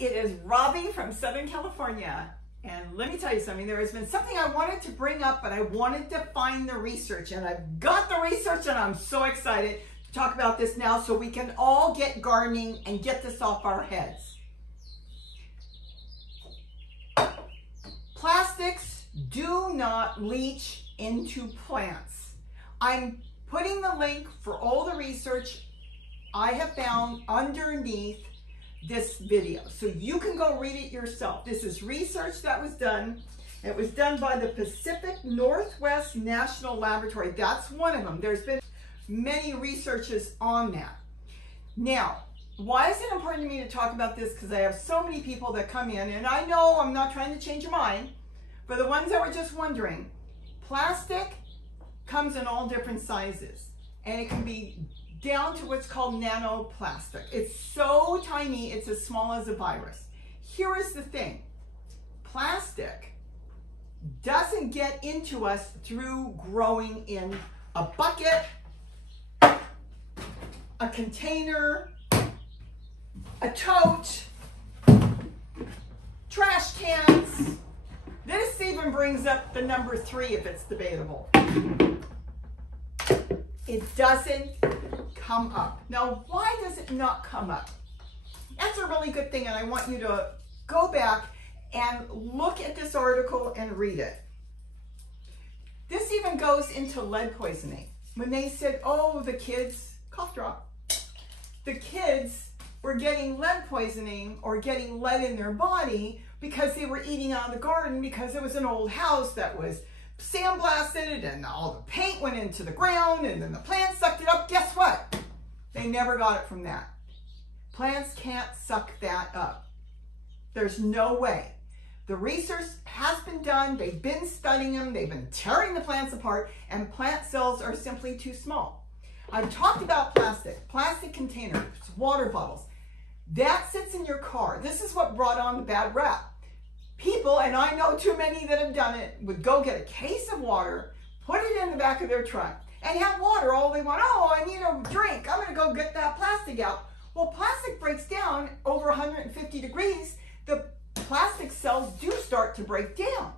it is Robbie from Southern California. And let me tell you something, there has been something I wanted to bring up, but I wanted to find the research, and I've got the research, and I'm so excited to talk about this now so we can all get gardening and get this off our heads. Plastics do not leach into plants. I'm putting the link for all the research I have found underneath this video, so you can go read it yourself. This is research that was done. It was done by the Pacific Northwest National Laboratory. That's one of them. There's been many researches on that. Now, why is it important to me to talk about this? Because I have so many people that come in, and I know I'm not trying to change your mind. For the ones that were just wondering, plastic comes in all different sizes, and it can be down to what's called nanoplastic. It's so tiny, it's as small as a virus. Here is the thing. Plastic doesn't get into us through growing in a bucket, a container, a tote, trash cans. This even brings up the number 3 if it's debatable. It doesn't come up. Now, why does it not come up? That's a really good thing, and I want you to go back and look at this article and read it. This even goes into lead poisoning. When they said, oh, the kids, cough drop, the kids were getting lead poisoning or getting lead in their body because they were eating out of the garden because it was an old house that was sandblasted and all the paint went into the ground and then the plants sucked it up. Guess what? They never got it from that. Plants can't suck that up. There's no way. The research has been done. They've been studying them. They've been tearing the plants apart, and plant cells are simply too small. I've talked about plastic containers, water bottles. That sits in your car. This is what brought on the bad rap. People, and I know too many that have done it, would go get a case of water, put it in the back of their truck, and have water all they want. Oh, I need a drink. I'm going to go get that plastic out. Well, plastic breaks down over 150 degrees. The plastic cells do start to break down.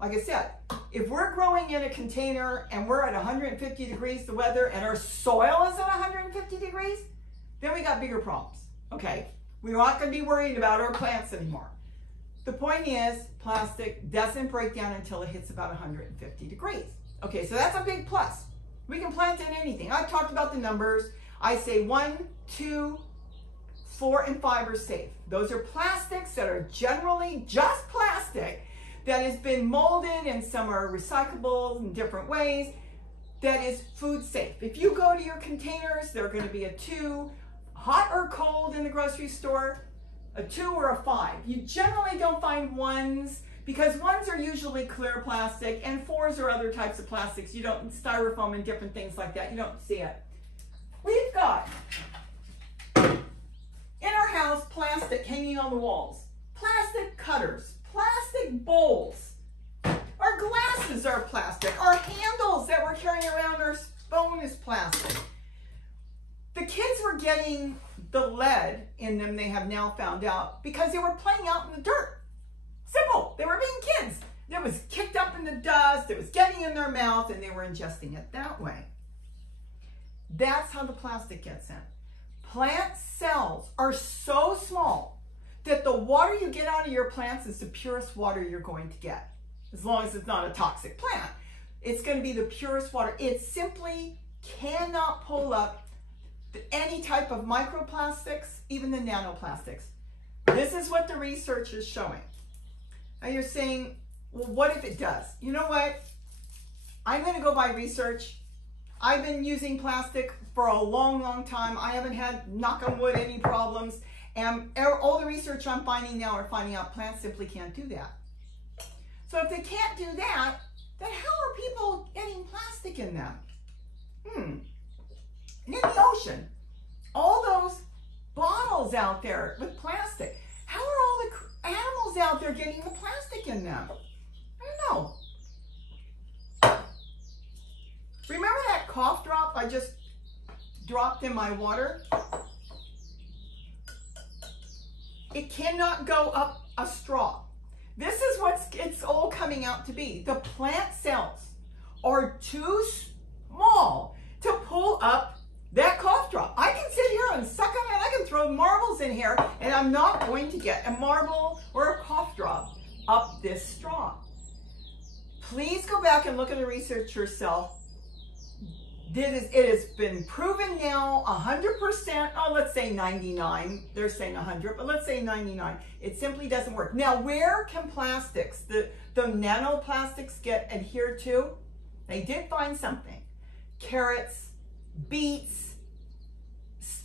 Like I said, if we're growing in a container and we're at 150 degrees the weather and our soil is at 150 degrees, then we got bigger problems. Okay, we're not going to be worried about our plants anymore. The point is, plastic doesn't break down until it hits about 150 degrees. Okay, so that's a big plus. We can plant in anything. I've talked about the numbers. I say 1, 2, 4, and 5 are safe. Those are plastics that are generally just plastic that has been molded, and some are recyclable in different ways. That is food safe. If you go to your containers, they're going to be a 2, hot or cold in the grocery store, a 2 or a 5. You generally don't find 1s because 1s are usually clear plastic and 4s are other types of plastics. You don't, styrofoam and different things like that. You don't see it. We've got in our house plastic hanging on the walls, plastic cutters, plastic bowls. Our glasses are plastic. Our handles that we're carrying around our phone is plastic. The kids were getting the lead in them, they have now found out, because they were playing out in the dirt. Simple. They were being kids. It was kicked up in the dust, it was getting in their mouth, and they were ingesting it that way. That's how the plastic gets in. Plant cells are so small that the water you get out of your plants is the purest water you're going to get. As long as it's not a toxic plant, it's going to be the purest water. It simply cannot pull up any type of microplastics, even the nanoplastics. This is what the research is showing. Now you're saying, well, what if it does? You know what? I'm going to go by research. I've been using plastic for a long, long time. I haven't had, knock on wood, any problems. And all the research I'm finding now are finding out plants simply can't do that. So if they can't do that, then how are people getting plastic in them? And in the ocean, all those bottles out there with plastic, how are all the animals out there getting the plastic in them? I don't know. Remember that cough drop I just dropped in my water? It cannot go up a straw. This is what it's all coming out to be. The plant cells are too small to pull up that cough drop. I can sit here and suck on it. I can throw marbles in here, and I'm not going to get a marble or a cough drop up this straw. Please go back and look at the research yourself. It has been proven now 100%, oh, let's say 99, they're saying 100, but let's say 99. It simply doesn't work. Now, where can plastics, the nanoplastics get adhered to? They did find something. Carrots, beets,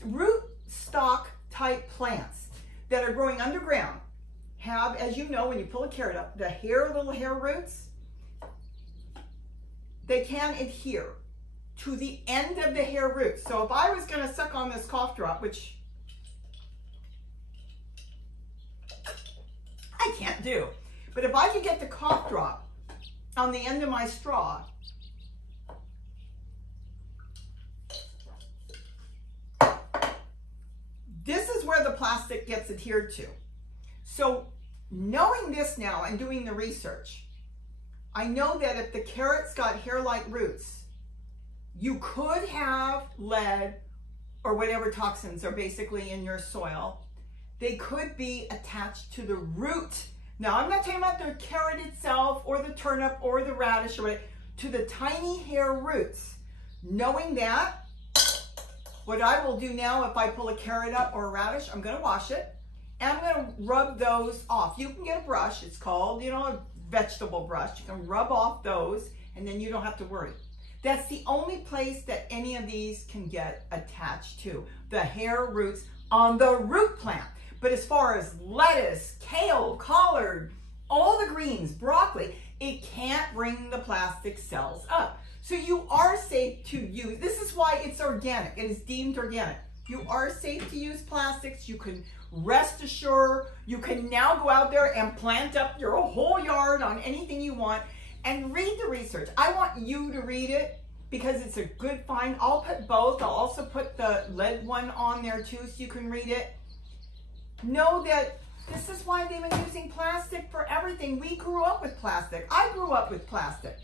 root stock type plants that are growing underground have, as you know, when you pull a carrot up, the little hair roots, they can adhere to the end of the hair roots. So if I was going to suck on this cough drop, which I can't do, but if I could get the cough drop on the end of my straw, this is where the plastic gets adhered to. So knowing this now and doing the research, I know that if the carrot's got hair-like roots, you could have lead or whatever toxins are basically in your soil. They could be attached to the root. Now, I'm not talking about the carrot itself or the turnip or the radish or whatever, to the tiny hair roots. Knowing that, what I will do now, if I pull a carrot up or a radish, I'm going to wash it and I'm going to rub those off. You can get a brush. It's called, a vegetable brush. You can rub off those and then you don't have to worry. That's the only place that any of these can get attached to, the hair roots on the root plant. But as far as lettuce, kale, collard, all the greens, broccoli, it can't bring the plastic cells up. So you are safe to use. This is why it's organic. It is deemed organic. You are safe to use plastics. You can rest assured. You can now go out there and plant up your whole yard on anything you want. And read the research. I want you to read it because it's a good find. I'll put both. I'll also put the lead one on there too so you can read it. Know that this is why they've been using plastic for everything. We grew up with plastic. I grew up with plastic.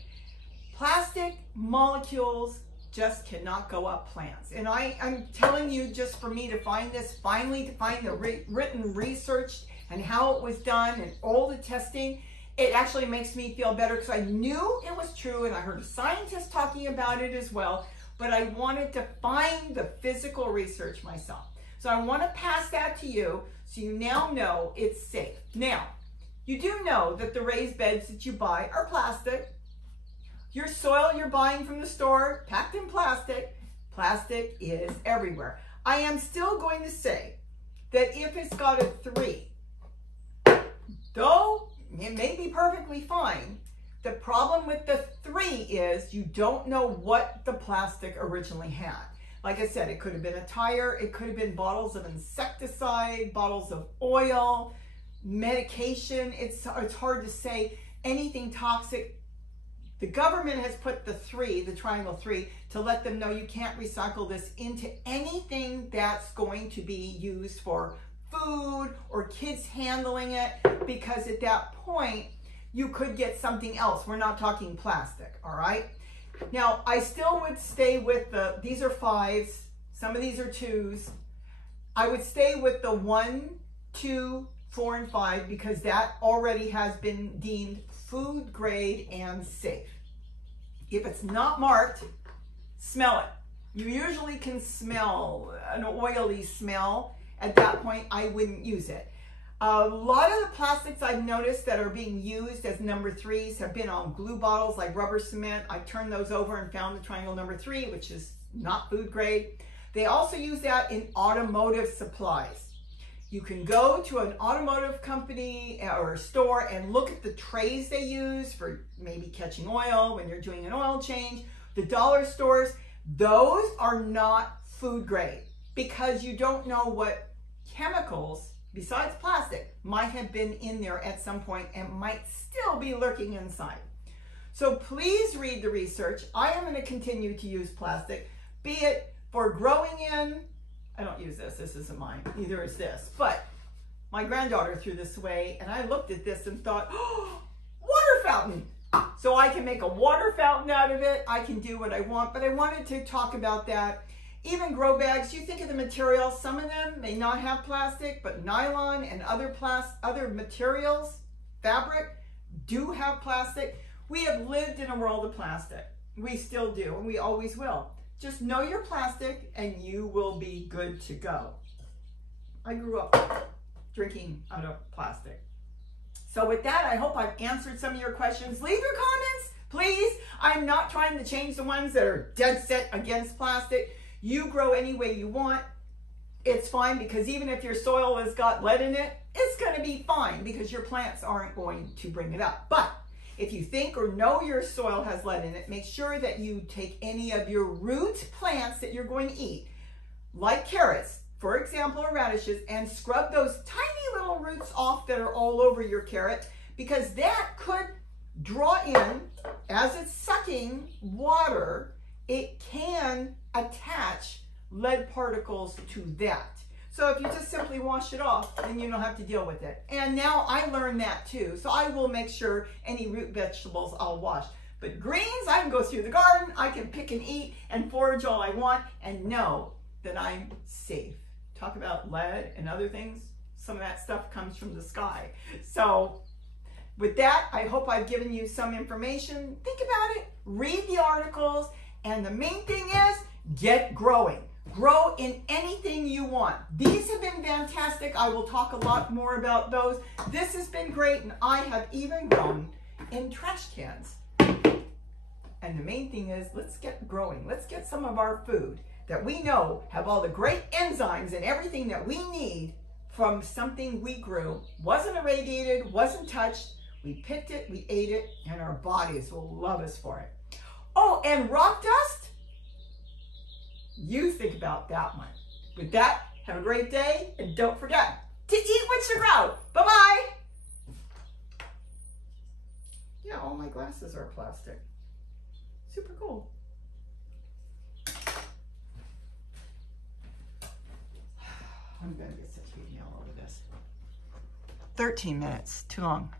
Plastic molecules just cannot go up plants. And I'm telling you, just for me to find this, finally to find the written research and how it was done and all the testing, it actually makes me feel better because I knew it was true and I heard a scientist talking about it as well, but I wanted to find the physical research myself. So I want to pass that to you so you now know it's safe. Now, you do know that the raised beds that you buy are plastic. Your soil you're buying from the store, packed in plastic. Plastic is everywhere. I am still going to say that if it's got a 3, though it may be perfectly fine, the problem with the 3 is you don't know what the plastic originally had. Like I said, it could have been a tire, it could have been bottles of insecticide, bottles of oil, medication. It's hard to say anything toxic. The government has put the 3, the triangle 3, to let them know you can't recycle this into anything that's going to be used for food or kids handling it, because at that point you could get something else. We're not talking plastic, all right? Now, I still would stay with these are 5s, some of these are 2s. I would stay with the 1, 2, 4, and 5 because that already has been deemed food grade and safe. If it's not marked, smell it. You usually can smell an oily smell. At that point, I wouldn't use it. A lot of the plastics I've noticed that are being used as number 3s have been on glue bottles like rubber cement. I've turned those over and found the triangle number 3, which is not food grade. They also use that in automotive supplies. You can go to an automotive company or a store and look at the trays they use for maybe catching oil when you're doing an oil change. The dollar stores, those are not food grade because you don't know what chemicals besides plastic might have been in there at some point and might still be lurking inside. So please read the research. I am going to continue to use plastic, be it for growing in. I don't use this isn't mine, neither is this, but my granddaughter threw this away, and I looked at this and thought, oh, water fountain. So I can make a water fountain out of it. I can do what I want, but I wanted to talk about that. Even grow bags, you think of the materials, some of them may not have plastic, but nylon and other materials, fabric, do have plastic. We have lived in a world of plastic. We still do, and we always will. Just know your plastic and you will be good to go. I grew up drinking out of plastic. So with that, I hope I've answered some of your questions. Leave your comments, please. I'm not trying to change the ones that are dead set against plastic. You grow any way you want. It's fine, because even if your soil has got lead in it, it's going to be fine because your plants aren't going to bring it up. But if you think or know your soil has lead in it, make sure that you take any of your root plants that you're going to eat, like carrots, for example, or radishes, and scrub those tiny little roots off that are all over your carrot, because that could draw in, as it's sucking water, it can attach lead particles to that. So if you just simply wash it off, then you don't have to deal with it. And now I learned that too. So I will make sure any root vegetables I'll wash. But greens, I can go through the garden, I can pick and eat and forage all I want and know that I'm safe. Talk about lead and other things. Some of that stuff comes from the sky. So with that, I hope I've given you some information. Think about it, read the articles, and the main thing is get growing. Grow in anything you want. These have been fantastic. I will talk a lot more about those. This has been great, and I have even grown in trash cans. And the main thing is, let's get growing. Let's get some of our food that we know have all the great enzymes and everything that we need from something we grew. Wasn't irradiated, wasn't touched. We picked it, we ate it, and our bodies will love us for it. Oh, and rock dust? You think about that one. With that, have a great day, and don't forget to eat what you grow. Bye-bye. Yeah, all my glasses are plastic. Super cool. I'm gonna get such a email over this. 13 minutes, too long.